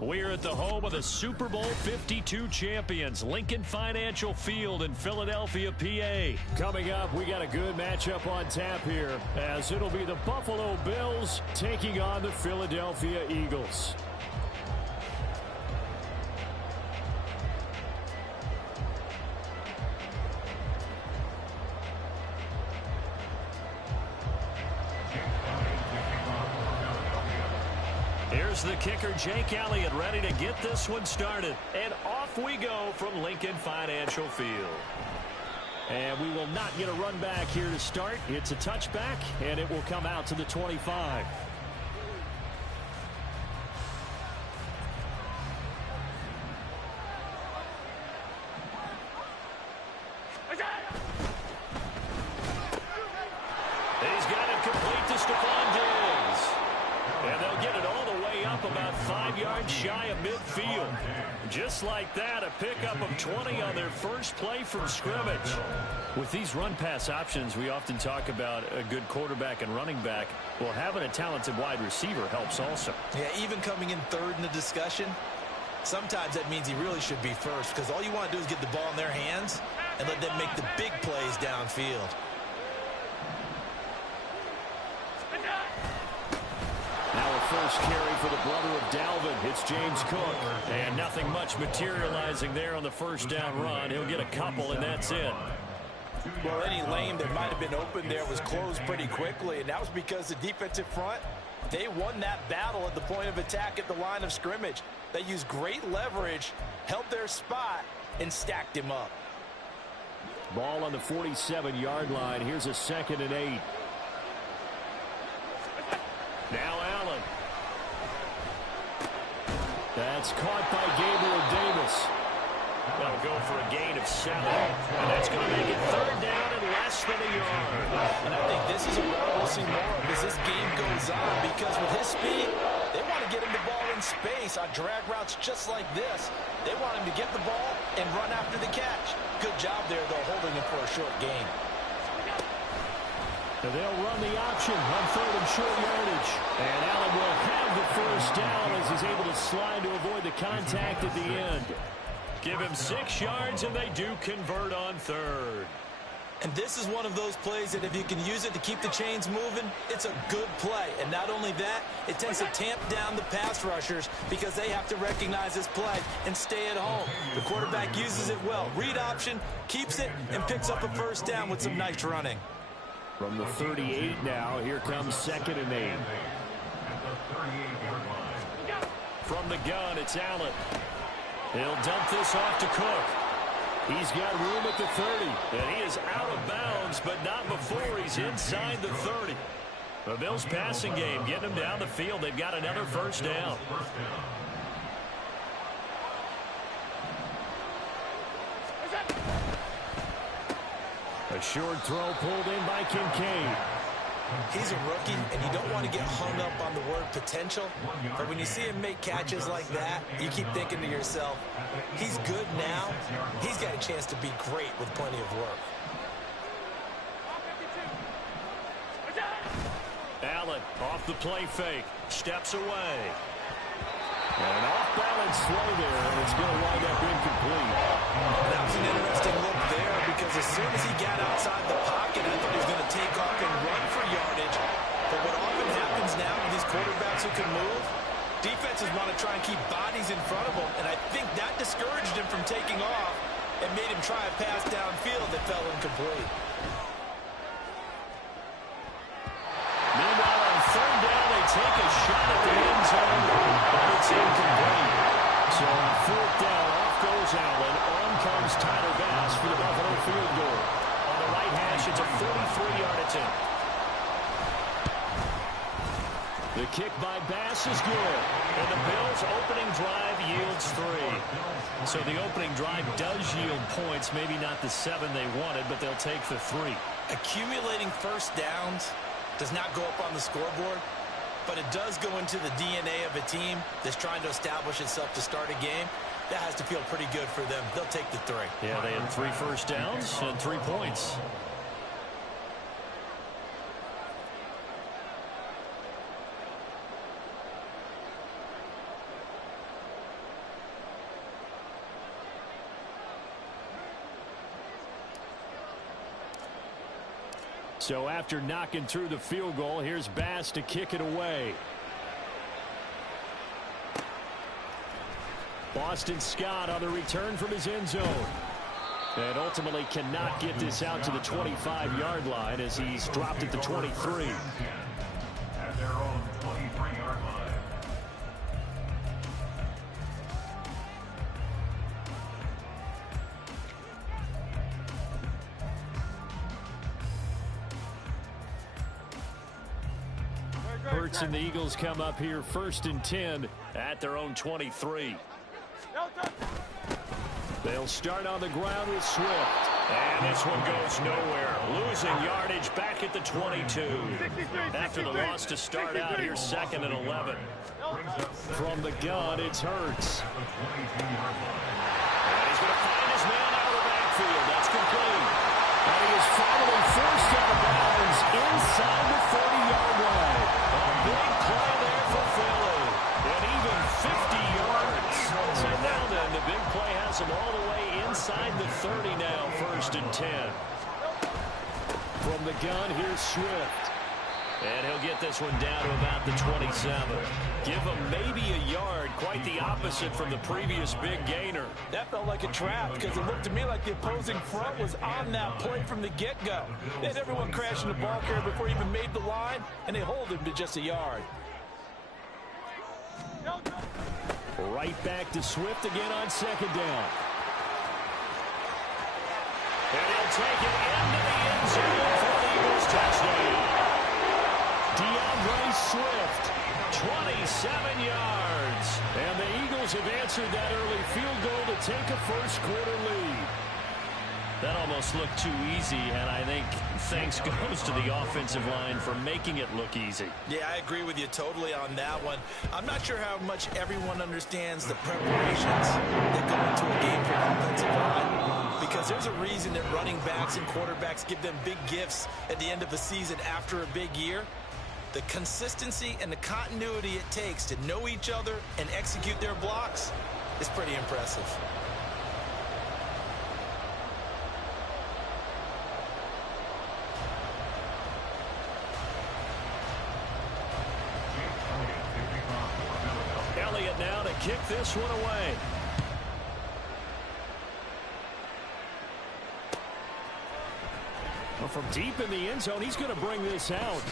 We're at the home of the Super Bowl 52 champions, Lincoln Financial Field in Philadelphia, PA. Coming up, we got a good matchup on tap here, as it'll be the Buffalo Bills taking on the Philadelphia Eagles. Here's the kicker, Jake Elliott, ready to get this one started. And off we go from Lincoln Financial Field. And we will not get a run back here to start. It's a touchback, and it will come out to the 25. He's got it complete to Stephon Diggs. And they'll get it all the way up about 5 yards shy of midfield. Just like that, a pickup of 20 on their first play from scrimmage. With these run-pass options, we often talk about a good quarterback and running back. Well, having a talented wide receiver helps also. Yeah, even coming in third in the discussion, sometimes that means he really should be first, because all you want to do is get the ball in their hands and let them make the big plays downfield. Now a first carry for the brother of Dalvin. It's James Cook. And nothing much materializing there on the first down run. He'll get a couple, and that's it. Well, any lane that might have been open there was closed pretty quickly, and that was because the defensive front, they won that battle at the point of attack at the line of scrimmage. They used great leverage, held their spot, and stacked him up. Ball on the 47-yard line. Here's a 2nd and 8. Now Allen. That's caught by Gabriel Davis. That'll go for a gain of 7. And that's going to make it 3rd down and less than a yard. And I think this is a route we'll see more of as this game goes on, because with his speed, they want to get him the ball in space on drag routes just like this. They want him to get the ball and run after the catch. Good job there, though, holding him for a short gain. And they'll run the option on 3rd and short yardage. And Allen will have the first down as he's able to slide to avoid the contact at the end. Give him 6 yards, and they do convert on 3rd. And this is one of those plays that if you can use it to keep the chains moving, it's a good play. And not only that, it tends to tamp down the pass rushers because they have to recognize this play and stay at home. The quarterback uses it well. Read option, keeps it, and picks up a first down with some nice running. From the 38 now, here comes 2nd and 8. From the gun, it's Allen. He'll dump this off to Cook. He's got room at the 30, and he is out of bounds, but not before he's inside the 30. The Bills passing game, getting him down the field. They've got another first down. A short throw pulled in by Kincaid. He's a rookie, and you don't want to get hung up on the word potential. But when you see him make catches like that, you keep thinking to yourself, he's good now. He's got a chance to be great with plenty of work. Allen off the play fake. Steps away. And an off-balance throw there, and it's going to wind up incomplete. That was an interesting look there, because as soon as he got outside the pocket, I thought he was going to take off and run for yardage. But what often happens now with these quarterbacks who can move, defenses want to try and keep bodies in front of them, and I think that discouraged him from taking off and made him try a pass downfield that fell incomplete. Meanwhile, on 3rd down, they take a shot at the end zone, but it's incomplete. So on 4th down, off goes Allen. On comes Tyler Bass for the Buffalo field goal. On the right hash, it's a 43-yard attempt. The kick by Bass is good. And the Bills' opening drive yields 3. So the opening drive does yield points, maybe not the 7 they wanted, but they'll take the 3. Accumulating first downs does not go up on the scoreboard, but it does go into the DNA of a team that's trying to establish itself to start a game. That has to feel pretty good for them. They'll take the 3. Yeah, they had 3 first downs and 3 points. So after knocking through the field goal, here's Bass to kick it away. Boston Scott on the return from his end zone. And ultimately cannot get this out to the 25-yard line as he's dropped at the 23. At their own 23-yard line. Hurts and the Eagles come up here 1st and 10 at their own 23. They'll start on the ground with Swift. And this one goes nowhere. Losing yardage back at the 22. After the loss to start out, here's 2nd and 11. From the gun, it's Hurts. And he's going to find his man out of the backfield. That's complete. And he is finally forced out of bounds inside the 30-yard line. A big play there for Philly. And even 50 yards. So now then, the big play has him all the way inside the 30 now, 1st and 10. From the gun, here's Swift. And he'll get this one down to about the 27. Give him maybe a yard, quite the opposite from the previous big gainer. That felt like a trap because it looked to me like the opposing front was on that play from the get-go. They had everyone crashing the ball carrier before he even made the line, and they hold him to just a yard. Right back to Swift again on 2nd down. And he'll take it into the end zone for the Eagles touchdown. DeAndre Swift, 27 yards. And the Eagles have answered that early field goal to take a first-quarter lead. That almost looked too easy, and I think thanks goes to the offensive line for making it look easy. Yeah, I agree with you totally on that one. I'm not sure how much everyone understands the preparations that go into a game for an offensive line, because there's a reason that running backs and quarterbacks give them big gifts at the end of the season after a big year. The consistency and the continuity it takes to know each other and execute their blocks is pretty impressive. Elliott now to kick this one away. Well, from deep in the end zone, he's going to bring this out.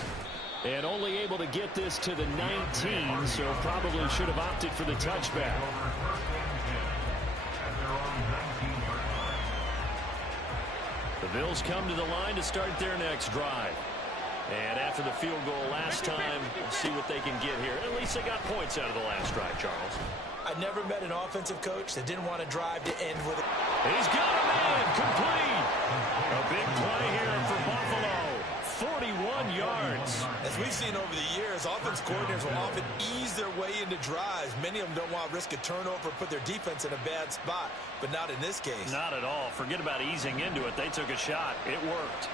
And only able to get this to the 19, so probably should have opted for the touchback. The Bills come to the line to start their next drive. And after the field goal last time, we'll see what they can get here. At least they got points out of the last drive, Charles. I never met an offensive coach that didn't want to drive to end with it. He's got a man, complete. A big play here for Buffalo. 41 yards. As we've seen over the years, offense coordinators will often ease their way into drives. Many of them don't want to risk a turnover or put their defense in a bad spot, but not in this case. Not at all. Forget about easing into it. They took a shot. It worked.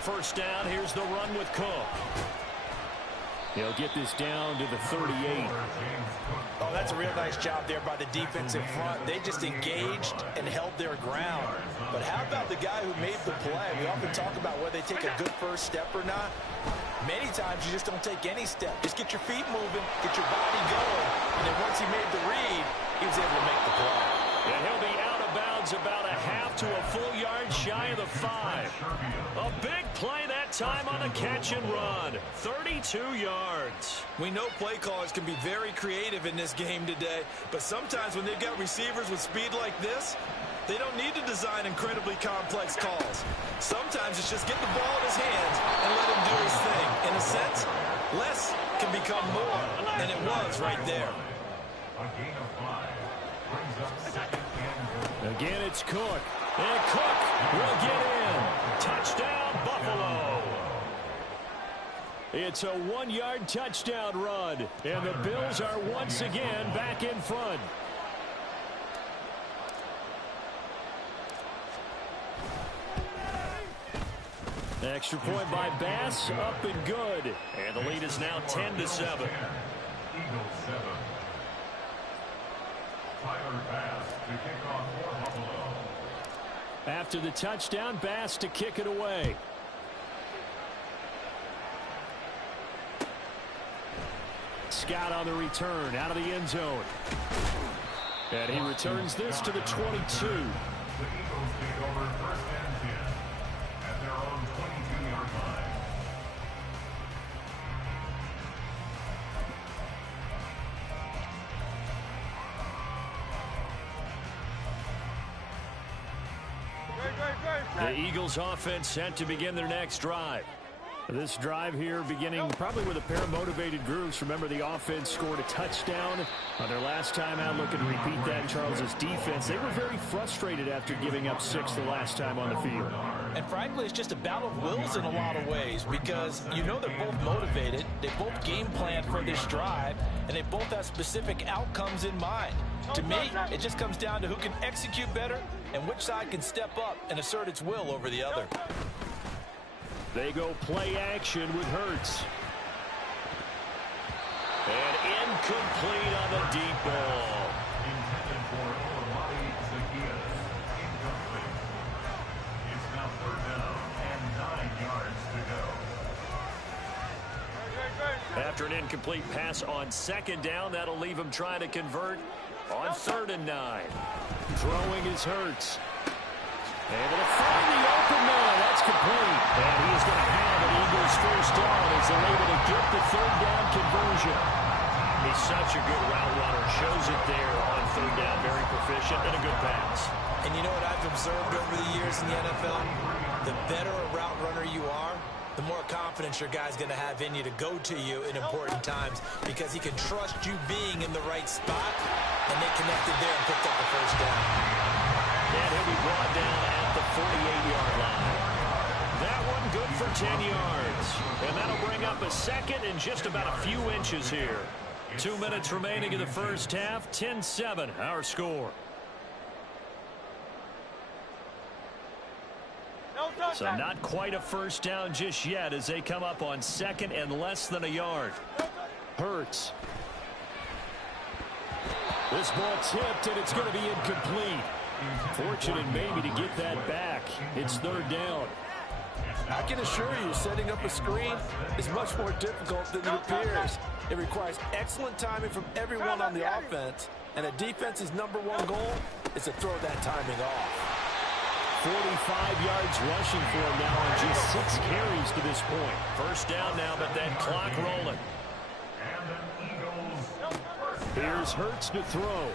First down, here's the run with Cook. He'll get this down to the 38. Oh, that's a real nice job there by the defensive front. They just engaged and held their ground. But how about the guy who made the play? We often talk about whether they take a good first step or not. Many times you just don't take any step. Just get your feet moving, get your body going, and then once he made the read, he was able to make the play. And he'll be out of bounds about a half to a full yard shy of the 5. A big play that time on the catch and run. 32 yards. We know play callers can be very creative in this game today, but sometimes when they've got receivers with speed like this, they don't need to design incredibly complex calls. Sometimes it's just get the ball in his hands and let him do his thing. In a sense, less can become more, and it was right there. A gain of 5 brings up 2nd and goal. Again, it's Cook. And Cook will get in. Touchdown, Buffalo. It's a 1-yard touchdown run. And the Bills are once again back in front. Extra point by Bass, up and good. And the lead is now 10-7. Eagles 7. Tyler Bass to kick off for Buffalo. After the touchdown, Bass to kick it away. Scott on the return out of the end zone. And he returns this to the 22. The Eagles take over first and 10 at their own 22-yard line. The Eagles offense set to begin their next drive. This drive here beginning probably with a pair of motivated groups. Remember, the offense scored a touchdown on their last time out. Looking to repeat that in Charles's defense. They were very frustrated after giving up 6 the last time on the field. And frankly, it's just a battle of wills in a lot of ways because you know they're both motivated. They both game plan for this drive, and they both have specific outcomes in mind. To me, it just comes down to who can execute better and which side can step up and assert its will over the other. They go play action with Hurts. And incomplete on the deep ball. Intended for Olamide Zacchaeus. Incomplete. It's now 3rd down and 9 yards to go. After an incomplete pass on 2nd down, that'll leave him trying to convert on 3rd and 9. Throwing is Hurts. Able to find the open man. That's complete. And he is going to have an Eagles first down as they're able to get the 3rd down conversion. He's such a good route runner. Shows it there on 3rd down. Very proficient and a good pass. And you know what I've observed over the years in the NFL? The better a route runner you are, the more confidence your guy's going to have in you to go to you in important times because he can trust you being in the right spot, and they connected there and picked up the first down. And he'll be brought down at the 48-yard line. That one good for 10 yards. And that'll bring up a second and just about a few inches here. 2 minutes remaining in the first half. 10-7, our score. So not quite a first down just yet as they come up on 2nd and less than a yard. Hurts. This ball tipped, and it's going to be incomplete. Fortunate maybe to get that back. It's 3rd down. I can assure you, setting up a screen is much more difficult than it appears. It requires excellent timing from everyone on the offense, and a defense's #1 goal is to throw that timing off. 45 yards rushing for him now on just 6 carries to this point. First down now, but that clock rolling. Here's Hurts to throw.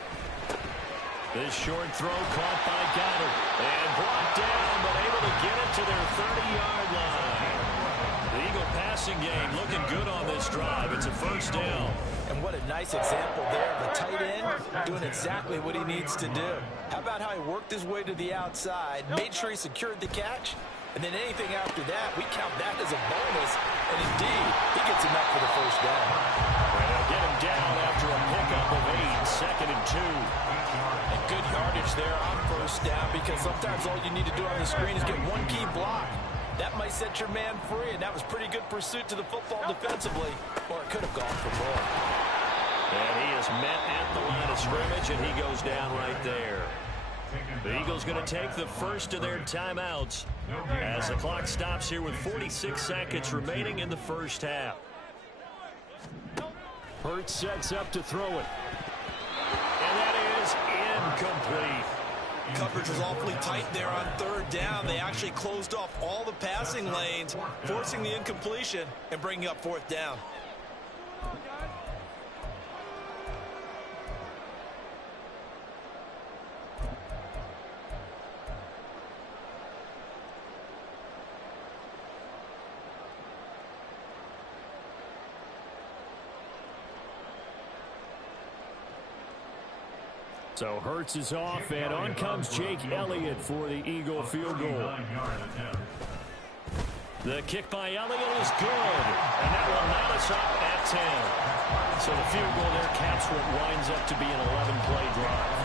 This short throw caught by Goddard. And brought down, but able to get it to their 30-yard line. The Eagle passing game looking good on this drive. It's a first down. And what a nice example there of a tight end doing exactly what he needs to do. How about how he worked his way to the outside, made sure he secured the catch, and then anything after that, we count that as a bonus. And indeed, he gets enough for the first down. And they'll get him down after a pickup of 8, 2nd and 2. And good yardage there on first down because sometimes all you need to do on the screen is get one key block. That might set your man free, and that was pretty good pursuit to the football defensively, or it could have gone for more. And he is met at the line of scrimmage, and he goes down right there. The Eagles going to take the first of their timeouts as the clock stops here with 46 seconds remaining in the first half. Hurts sets up to throw it. And that is incomplete. Coverage was awfully tight there on 3rd down. They actually closed off all the passing lanes, forcing the incompletion and bringing up 4th down. So Hurts is off, and on comes Jake Elliott for the Eagle field goal. The kick by Elliott is good, and that will knot us up at 10. So the field goal there caps what winds up to be an 11-play drive.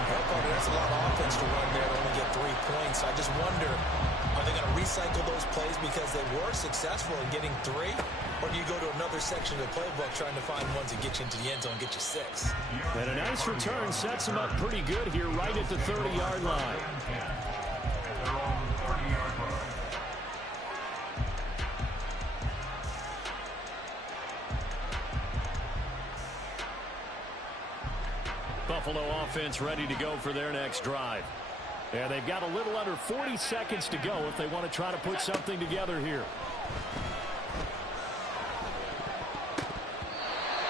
That's a lot of offense to run there to only get 3 points. I just wonder, are they going to recycle those plays because they were successful in getting 3? Or do you go to another section of the playbook trying to find ones that get you into the end zone and get you 6? And a nice return sets him up pretty good here right at the 30-yard line. Buffalo offense ready to go for their next drive. And they've got a little under 40 seconds to go if they want to try to put something together here.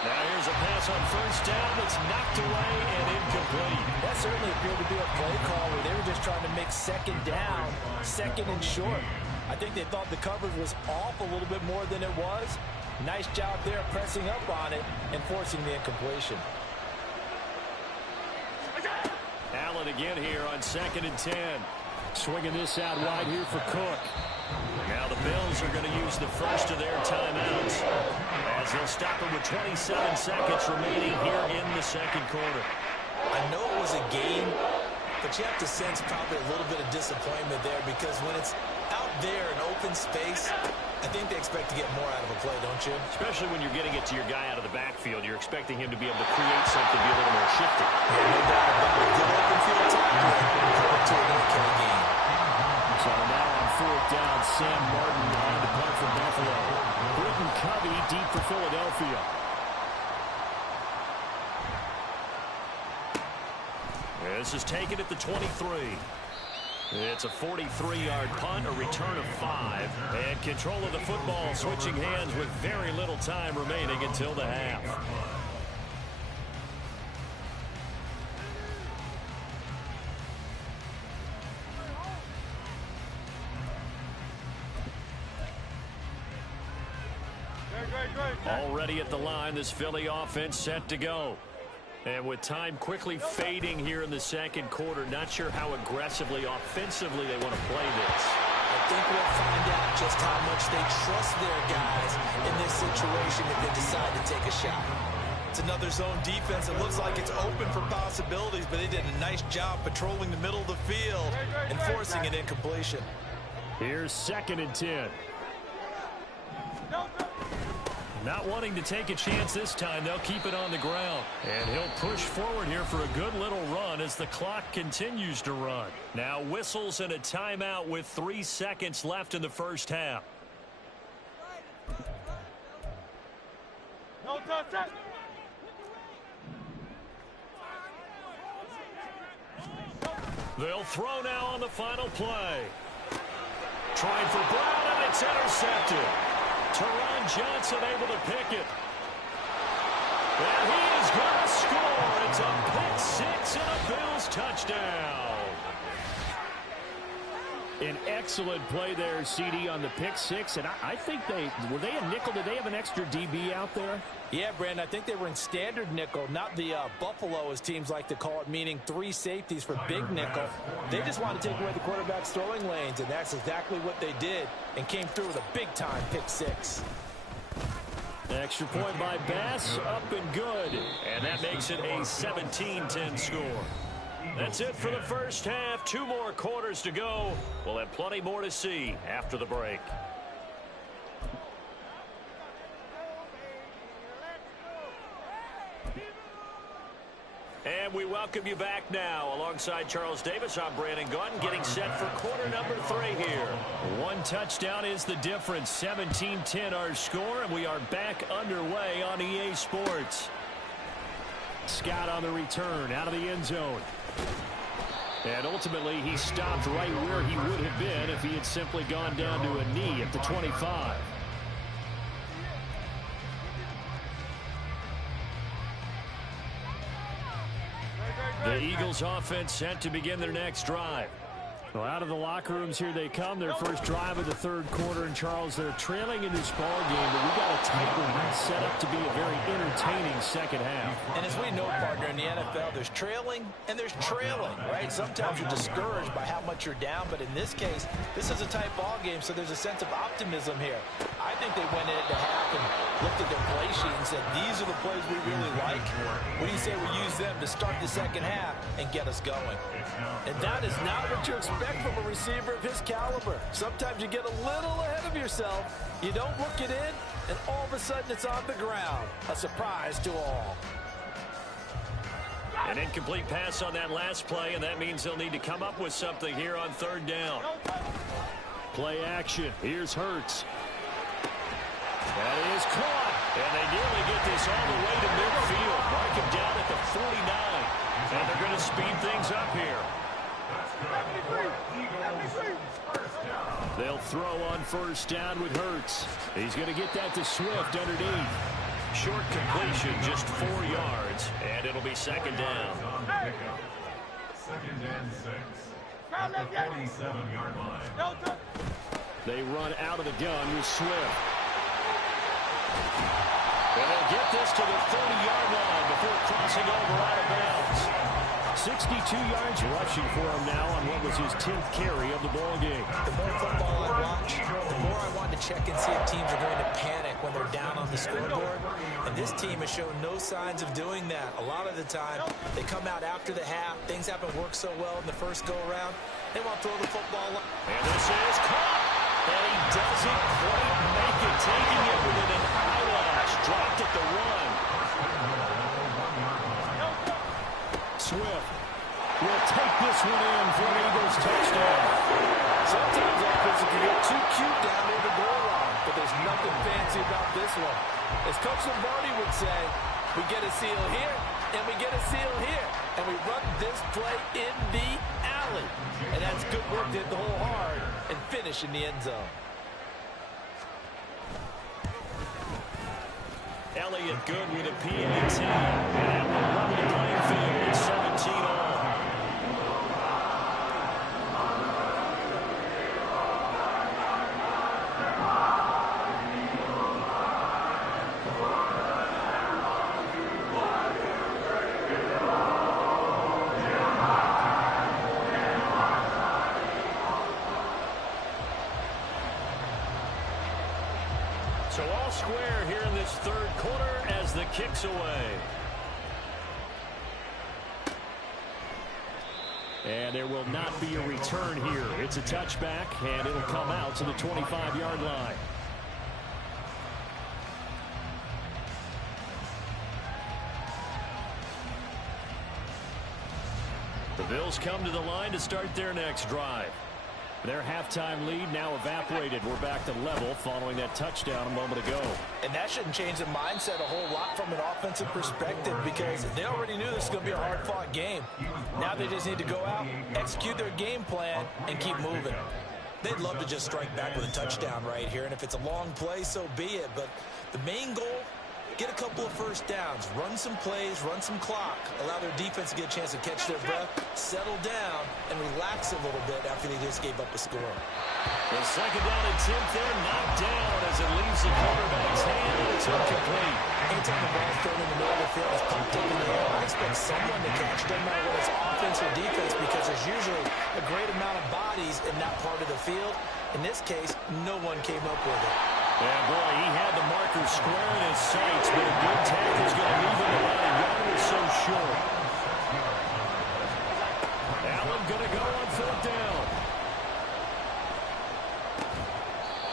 Now here's a pass on first down that's knocked away and incomplete. That certainly appeared to be a play call where they were just trying to make second down, second and short. I think they thought the coverage was off a little bit more than it was. Nice job there pressing up on it and forcing the incompletion. Allen again here on 2nd and 10. Swinging this out wide here for Cook. Now the Bills are going to use the first of their timeouts as they'll stop it with 27 seconds remaining here in the second quarter. I know it was a game, but you have to sense probably a little bit of disappointment there because when it's out there in open space, I think they expect to get more out of a play, don't you? Especially when you're getting it to your guy out of the backfield. You're expecting him to be able to create something, be a little more shifty. Yeah, no doubt about it. Good open field tackle. Put to an okay game. So now on 4th down, Sam Martin on the punt for Buffalo. Britton Covey deep for Philadelphia. This is taken at the 23. It's a 43-yard punt, a return of 5, and control of the football switching hands with very little time remaining until the half. Already at the line, this Philly offense set to go. And with time quickly fading here in the second quarter, not sure how aggressively, offensively they want to play this. I think we'll find out just how much they trust their guys in this situation if they decide to take a shot. It's another zone defense. It looks like it's open for possibilities, but they did a nice job patrolling the middle of the field and forcing an incompletion. Here's 2nd and 10. Not wanting to take a chance this time, they'll keep it on the ground. And he'll push forward here for a good little run as the clock continues to run. Now whistles and a timeout with 3 seconds left in the first half. They'll throw now on the final play. Trying for Brown, and it's intercepted. Teron Johnson able to pick it. And he is going to score. It's a pick 6 and a Bills touchdown. An excellent play there, CD, on the pick 6. And I think were they a nickel? Did they have an extra DB out there? Yeah, Brandon, I think they were in standard nickel, not the Buffalo, as teams like to call it, meaning 3 safeties for big nickel. They just wanted to take away the quarterback's throwing lanes, and that's exactly what they did and came through with a big-time pick 6. Extra point by Bass, up and good. And that makes it a 17-10 score. That's it for the first half. 2 more quarters to go. We'll have plenty more to see after the break. And we welcome you back now. Alongside Charles Davis, I'm Brandon Gunn, getting set for quarter number 3 here. 1 touchdown is the difference. 17-10 our score, and we are back underway on EA Sports. Scott on the return, out of the end zone. And ultimately, he stopped right where he would have been if he had simply gone down to a knee at the 25. The Eagles offense set to begin their next drive. Well, out of the locker rooms here they come. Their first drive of the 3rd quarter. And, Charles, they're trailing in this ball game, but we got a tight one set up to be a very entertaining second half. And as we know, partner, in the NFL, there's trailing and there's trailing, right? Sometimes you're discouraged by how much you're down, but in this case, this is a tight ball game, so there's a sense of optimism here. I think they went into half and looked at their play sheet and said, these are the plays we really like. What do you say we use them to start the second half and get us going? And that is not what you expect from a receiver of his caliber. Sometimes you get a little ahead of yourself. You don't look it in, and all of a sudden it's on the ground. A surprise to all. An incomplete pass on that last play, and that means they'll need to come up with something here on 3rd down. Play action. Here's Hurts. That is caught. And they nearly get this all the way to midfield. Mark him down at the 49. And they're going to speed things up here. They'll throw on first down with Hurts. He's going to get that to Swift underneath. Short completion, just 4 yards, and it'll be second down. Second and 6 at the 47-yard line. They run out of the gun with Swift. And they'll get this to the 30-yard line before crossing over out of bounds. 62 yards rushing for him now on what was his 10th carry of the ball game. The more football I watch, the more I want to check and see if teams are going to panic when they're down on the scoreboard. And this team has shown no signs of doing that. A lot of the time, they come out after the half. Things haven't worked so well in the first go-around. They want to throw the football. And this is caught. And he doesn't quite make it, taking it within an eyelash. Dropped at the 1. Swift will take this one in for an Eagles touchdown. Sometimes offense can get too cute down near the goal line, but there's nothing fancy about this one. As Coach Lombardi would say, we get a seal here, and we get a seal here, and we run this play in the alley. And that's good work to hit the hole hard and finish in the end zone. Elliott good with a PAT. And that will run the playing field. It's 17 all. So all square here in this third quarter as the kick's away. And there will not be a return here. It's a touchback, and it'll come out to the 25-yard line. The Bills come to the line to start their next drive. Their halftime lead now evaporated. We're back to level following that touchdown a moment ago. And that shouldn't change the mindset a whole lot from an offensive perspective because they already knew this was going to be a hard-fought game. Now they just need to go out, execute their game plan, and keep moving. They'd love to just strike back with a touchdown right here, and if it's a long play, so be it. But the main goal, get a couple of first downs, run some plays, run some clock, allow their defense to get a chance to catch their breath, settle down, and relax a little bit after they just gave up a score. The second down attempt there, knocked down as it leaves the quarterback's hand, and it's incomplete. Anytime the ball's thrown in the middle of the field, it's popped up in the air. I expect someone to catch, doesn't matter whether it's offense or defense, because there's usually a great amount of bodies in that part of the field. In this case, no one came up with it. Yeah, boy, he had the marker square in his sights, but a good tackle's going to leave him about a yard or so short. Allen going to go on fourth down.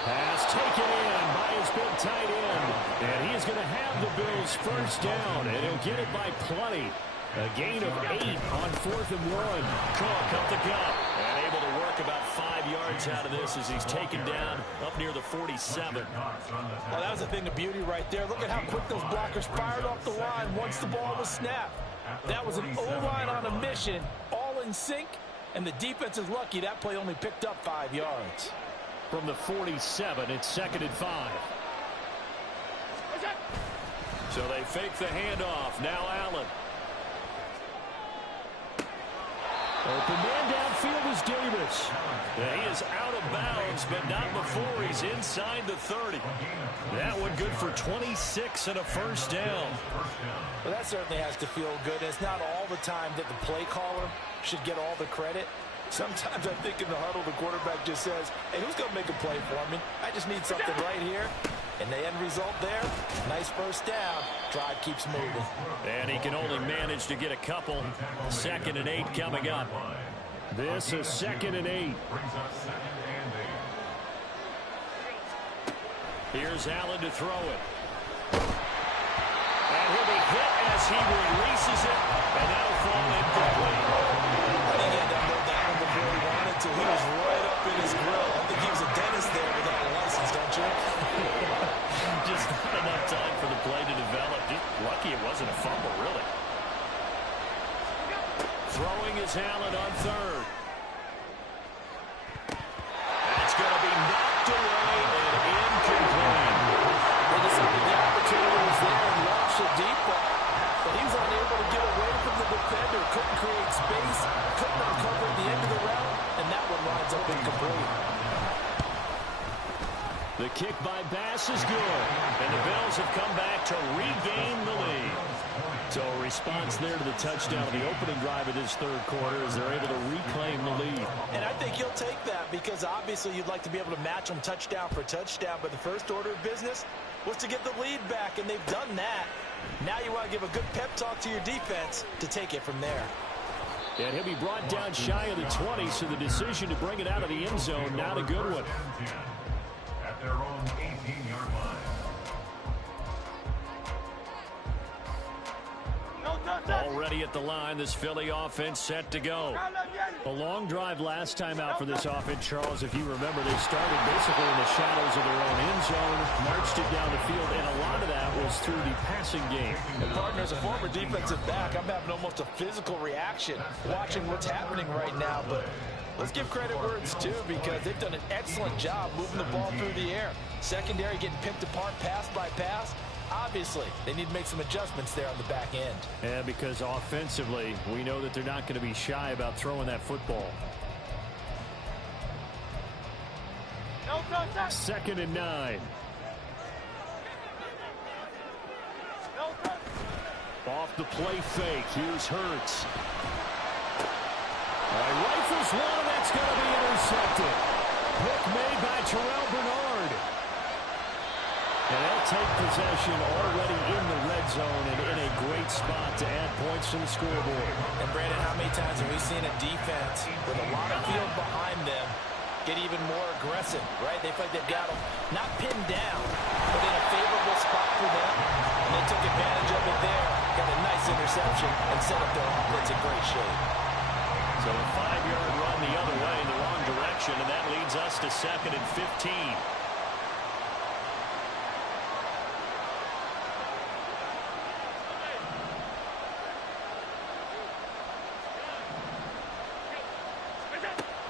Pass taken in by his big tight end. And he is going to have the Bills first down, and he'll get it by plenty. A gain of 8 on 4th and 1. Cook up the gut and able to work about 5 yards out of this as he's taken down up near the 47. Well, that was a thing of beauty right there. Look at how quick those blockers fired off the line once the ball was snapped. That was an O-line on a mission, all in sync, and the defense is lucky that play only picked up 5 yards. From the 47, it's 2nd and 5. So they fake the handoff. Now Allen. Open man downfield is Davis. Yeah, he is out of bounds, but not before he's inside the 30. That one good for 26 and a first down. Well, that certainly has to feel good. It's not all the time that the play caller should get all the credit. Sometimes I think in the huddle, the quarterback just says, hey, who's going to make a play for me? I just need something right here. And the end result there, nice first down. Drive keeps moving. And he can only manage to get a couple. 2nd and 8 coming up. This is 2nd and 8. Here's Allen to throw it. And he'll be hit as he releases it. And that'll fall incomplete. I think he had to hold that one before he wanted to. He was right up in his grill. I think he was a dentist there without a license, don't you? Just not enough time for the play to develop. Just lucky it wasn't a fumble, really. Throwing is Allen on third. That's going to be knocked away and incomplete. They decided the opportunity was there and launched a deep ball, but he was unable to get away from the defender, couldn't create space, couldn't uncover at the end of the route, and that one winds up incomplete. The kick by Bass is good, and the Bills have come back to regain the lead. So a response there to the touchdown of the opening drive of this third quarter as they're able to reclaim the lead. And I think you'll take that because obviously you'd like to be able to match them touchdown for touchdown, but the first order of business was to get the lead back, and they've done that. Now you want to give a good pep talk to your defense to take it from there. And he'll be brought down shy of the 20, so the decision to bring it out of the end zone, not a good one. At their own 18-yard line. Already at the line, this Philly offense set to go. A long drive last time out for this offense, Charles. If you remember, they started basically in the shadows of their own end zone, marched it down the field, and a lot of that was through the passing game. And partner, as a former defensive back, I'm having almost a physical reaction watching what's happening right now, but let's give credit where it's due because they've done an excellent job moving the ball through the air. Secondary getting picked apart pass by pass. Obviously, they need to make some adjustments there on the back end. Yeah, because offensively, we know that they're not going to be shy about throwing that football. 2nd and 9. Off the play fake. Here's Hurts. All right, rifles one, and that's going to be intercepted. Pick made by Terrell Bernard. And they'll take possession already in the red zone and in a great spot to add points to the scoreboard. And Brandon, how many times have we seen a defense with a lot of field behind them get even more aggressive, right? They feel like they've got them not pinned down, but in a favorable spot for them. And they took advantage of it there, got a nice interception, and set up their offense in great shape. So a 5-yard run the other way in the wrong direction, and that leads us to 2nd and 15.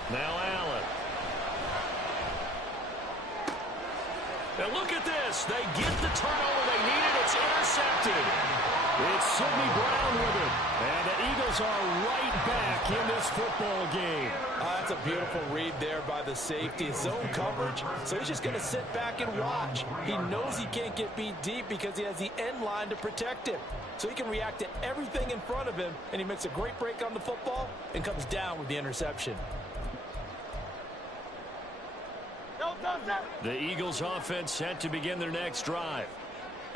Now Allen. Now look at this. They get the turnover they needed. It's intercepted. It's Sidney Brown with it. And the Eagles are right back in this football game. That's a beautiful read there by the safety. Zone coverage. So he's just going to sit back and watch. He knows he can't get beat deep because he has the end line to protect him. So he can react to everything in front of him, and he makes a great break on the football and comes down with the interception. The Eagles offense set to begin their next drive.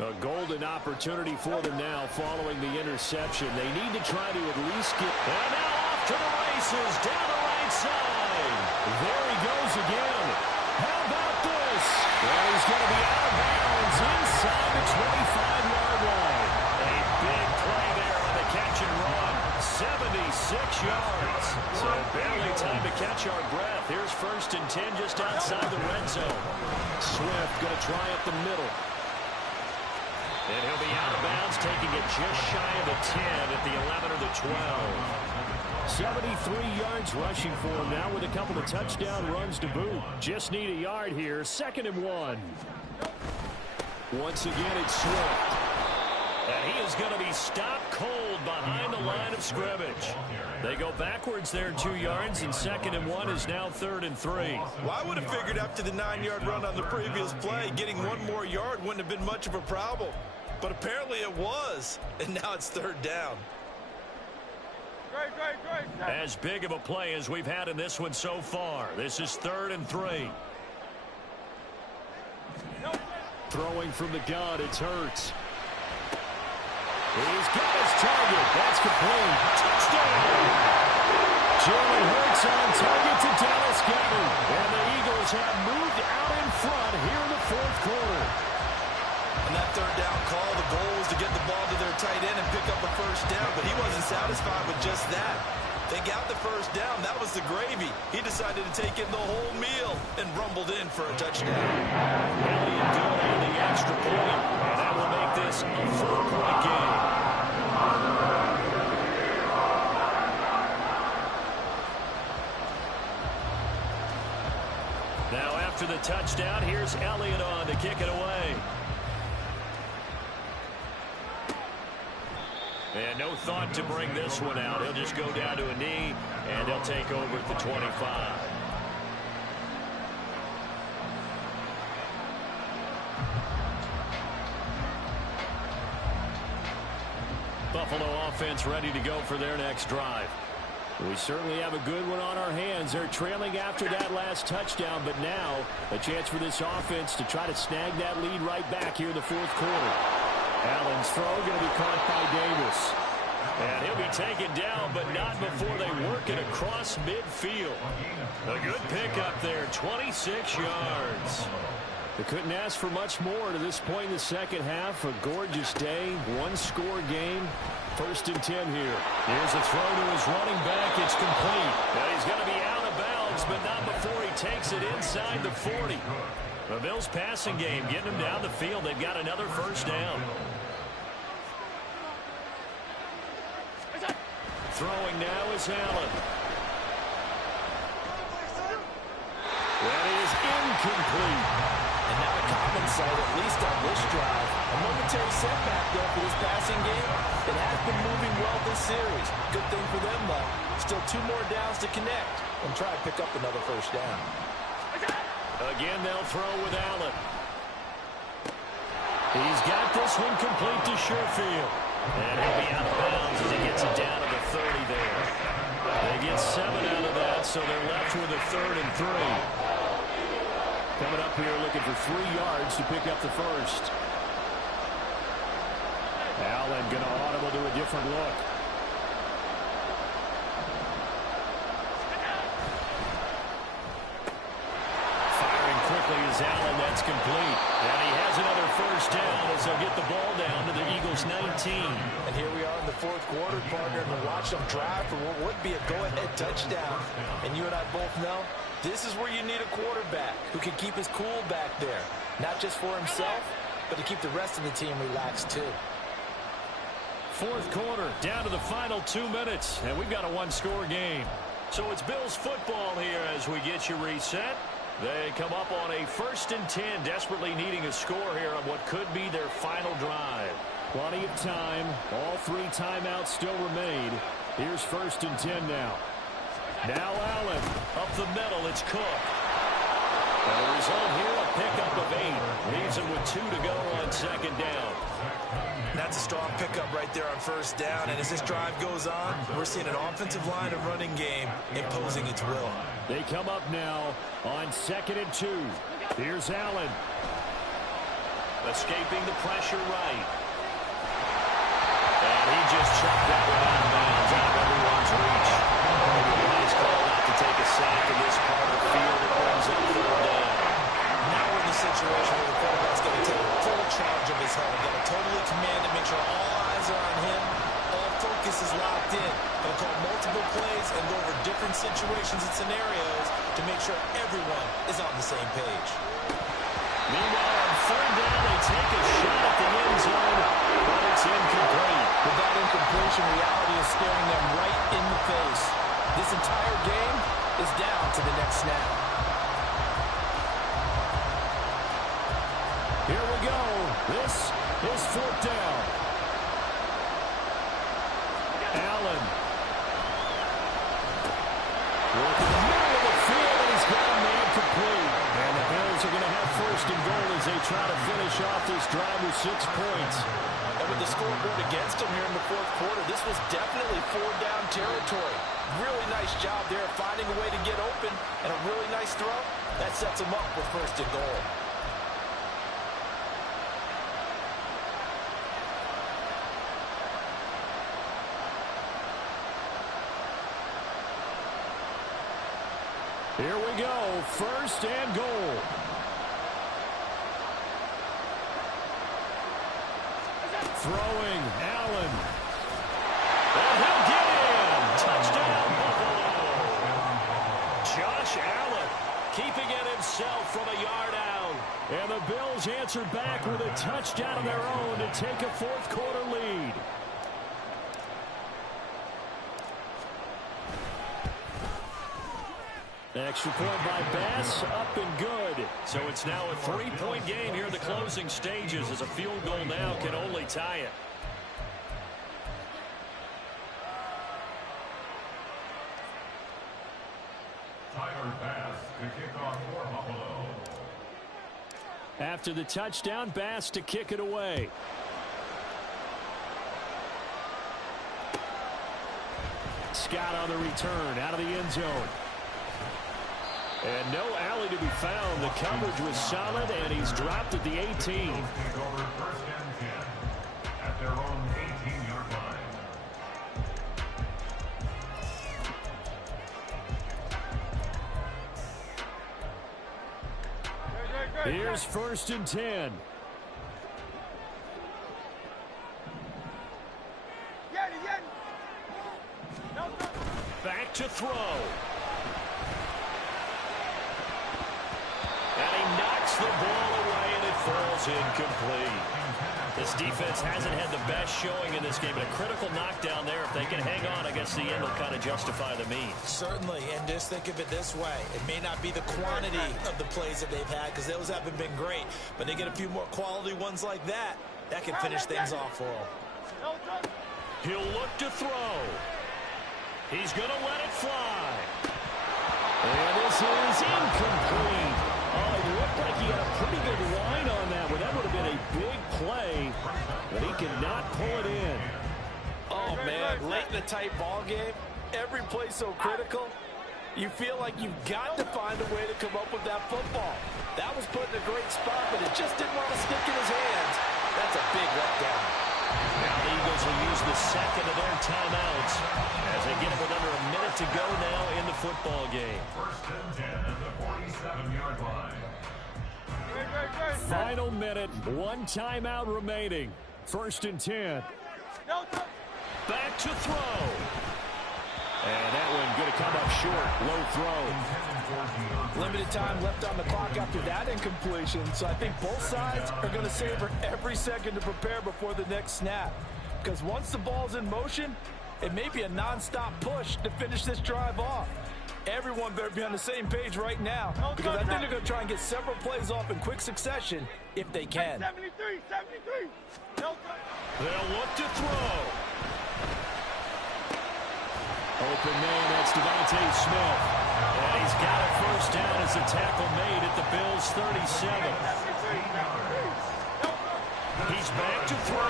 A golden opportunity for them now following the interception. They need to try to at least get... And now off to the races down the right side. There he goes again. How about this? Well, he's going to be out of bounds inside the 25-yard line. A big play there on the catch and run. 76 yards. So barely time to catch our breath. Here's 1st and 10 just outside the red zone. Swift going to try up the middle. And he'll be out of bounds, taking it just shy of the 10 at the 11 or the 12. 73 yards rushing for him now with a couple of touchdown runs to boot. Just need a yard here. 2nd and 1. Once again, it's Swift. And he is going to be stopped cold behind the line of scrimmage. They go backwards there 2 yards, and 2nd and 1 is now 3rd and 3. Well, I would have figured after the 9-yard run on the previous play, getting one more yard wouldn't have been much of a problem. But apparently it was, and now it's 3rd down. As big of a play as we've had in this one so far. This is 3rd and 3. Throwing from the gun, it's Hurts. He's got his target. That's complete. Touchdown! Jalen Hurts on target to Dallas Goedert. And the Eagles have moved out in front here in the 4th quarter. And that 3rd down call, the goal was to get the ball to their tight end and pick up a 1st down, but he wasn't satisfied with just that. They got the 1st down. That was the gravy. He decided to take in the whole meal and rumbled in for a touchdown. Elliott good on the extra point, and that will make this a 4-point game. after the touchdown. Here's Elliott on to kick it away. And no thought to bring this one out. He'll just go down to a knee, and he'll take over at the 25. Buffalo offense ready to go for their next drive. We certainly have a good one on our hands. They're trailing after that last touchdown, but now a chance for this offense to try to snag that lead right back here in the fourth quarter. Allen's throw going to be caught by Davis. And he'll be taken down, but not before they work it across midfield. A good pickup there, 26 yards. They couldn't ask for much more to this point in the second half. A gorgeous day, one-score game. 1st and 10 here. Here's a throw to his running back. It's complete. Now he's going to be out of bounds, but not before he takes it inside the 40. The Bills' passing game getting them down the field. They've got another first down. Throwing now is Allen. That is incomplete. And not a common sight, at least on this drive. A momentary setback, though, for this passing game. It has been moving well this series. Good thing for them, though. Still 2 more downs to connect and try to pick up another first down. Again, they'll throw with Allen. He's got this one complete to Sherfield. And he'll be out of bounds as he gets it down to the 30 there. They get 7 out of that, so they're left with a 3rd and 3. Coming up here looking for 3 yards to pick up the first. Allen going to audible to a different look. Firing quickly is Allen. That's complete. And he has another first down as they'll get the ball down to the Eagles' 19. And here we are in the fourth quarter, partner, and watch them drive for what would be a go-ahead touchdown. And you and I both know this is where you need a quarterback who can keep his cool back there. Not just for himself, but to keep the rest of the team relaxed too. Fourth quarter, down to the final 2 minutes, and we've got a one-score game. So it's Bills football here as we get you reset. They come up on a 1st and 10, desperately needing a score here on what could be their final drive. Plenty of time. All 3 timeouts still remain. Here's 1st and 10 now. Now Allen, up the middle, it's Cook. And the result here, a pickup of 8. Leaves him with 2 to go on 2nd down. That's a strong pickup right there on 1st down. And as this drive goes on, we're seeing an offensive line and running game imposing its will. They come up now on 2nd and 2. Here's Allen. Escaping the pressure right. And he just chucked that one out of bounds, out of everyone's reach. He's called out to take a sack in this part of the field. It brings up 3rd down. Now we're in the situation where the quarterback's going to take full charge of his home. Going to totally command it, make sure all eyes are on him. All focus is locked in. Going to call multiple plays and go over different situations and scenarios to make sure everyone is on the same page. Meanwhile, on 3rd down, they take a shot at the end zone, but it's incomplete. With that incompletion, reality is staring them right in the face. This entire game is down to the next snap. Here we go. This is 4th down. Allen. Look in the middle of the field, and he's got a man complete. And the Bills are going to have 1st and goal as they try to finish off this drive with 6 points. And with the scoreboard against them here in the fourth quarter, this was definitely 4-down territory. Really nice job there finding a way to get open, and a really nice throw. That sets them up for 1st and goal. Here we go, 1st and goal. Throwing, Allen. And he'll get in. Touchdown, Buffalo. Josh Allen keeping it himself from a yard out. And the Bills answer back with a touchdown of their own to take a fourth quarter lead. Extra point by Bass, up and good. So it's now a 3-point game here in the closing stages, as a field goal now can only tie it. Tyler Bass to kick off for Buffalo. After the touchdown, Bass to kick it away. Scott on the return, out of the end zone. And no alley to be found. The coverage was solid, and he's dropped at the 18. Take over first and 10 at their own 18-yard line. Here's first and 10. Back to throw. And he knocks the ball away, and it falls incomplete. This defense hasn't had the best showing in this game, but a critical knockdown there. If they can hang on, I guess the end will kind of justify the means. Certainly, and just think of it this way. It may not be the quantity of the plays that they've had, because those haven't been great, but they get a few more quality ones like that. That can finish things off for them. He'll look to throw. He's going to let it fly. And this is incomplete. Oh, it looked like he had a pretty good line on that one. That would have been a big play, but he cannot pull it in. Oh, man, late in a tight ball game, every play so critical, you feel like you've got to find a way to come up with that football. That was put in a great spot, but it just didn't want to stick in his hands. That's a big letdown. Now the Eagles will use the second of their timeouts as they get it with under a minute to go now in the football game. First and 10 at the 47-yard line. Final minute, one timeout remaining. First and 10. Back to throw. And that one going to come up short. Low throw. Limited time left on the clock after that incompletion, so I think both sides are going to savor every second to prepare before the next snap. Because once the ball's in motion, it may be a nonstop push to finish this drive off. Everyone better be on the same page right now, because I think they're going to try and get several plays off in quick succession if they can. 73. They'll look to throw. Open man, that's Devontae Smith. And he's got a first down as the tackle made at the Bills' 37. He's back to throw.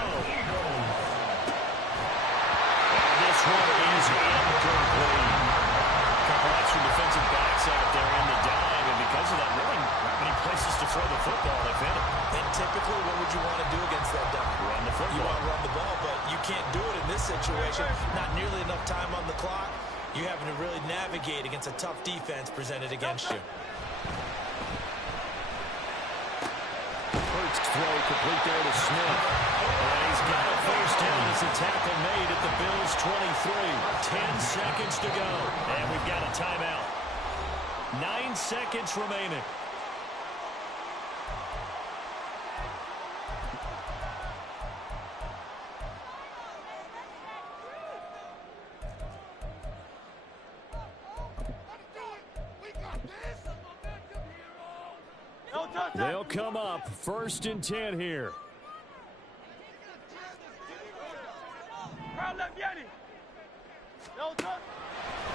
And this one is incomplete. A couple extra defensive backs out there in the dime, and because of that, really not many places to throw the football, if any. And typically, what would you want to do against that dime? Run the football. You want to run the ball, but you can't do it in this situation. Not nearly enough time on the clock. You're having to really navigate against a tough defense presented against you. First throw complete there to Smith. And he's got a first down as the tackle made at the Bills' 23. 10 seconds to go. And we've got a timeout. 9 seconds remaining. They'll come up first and 10 here.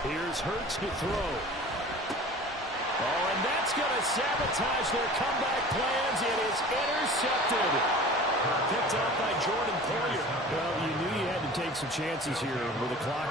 Here's Hurts to throw. Oh, and that's going to sabotage their comeback plans. It is intercepted. Picked up by Jordan Poyer. Well, you knew you had to take some chances here with the clock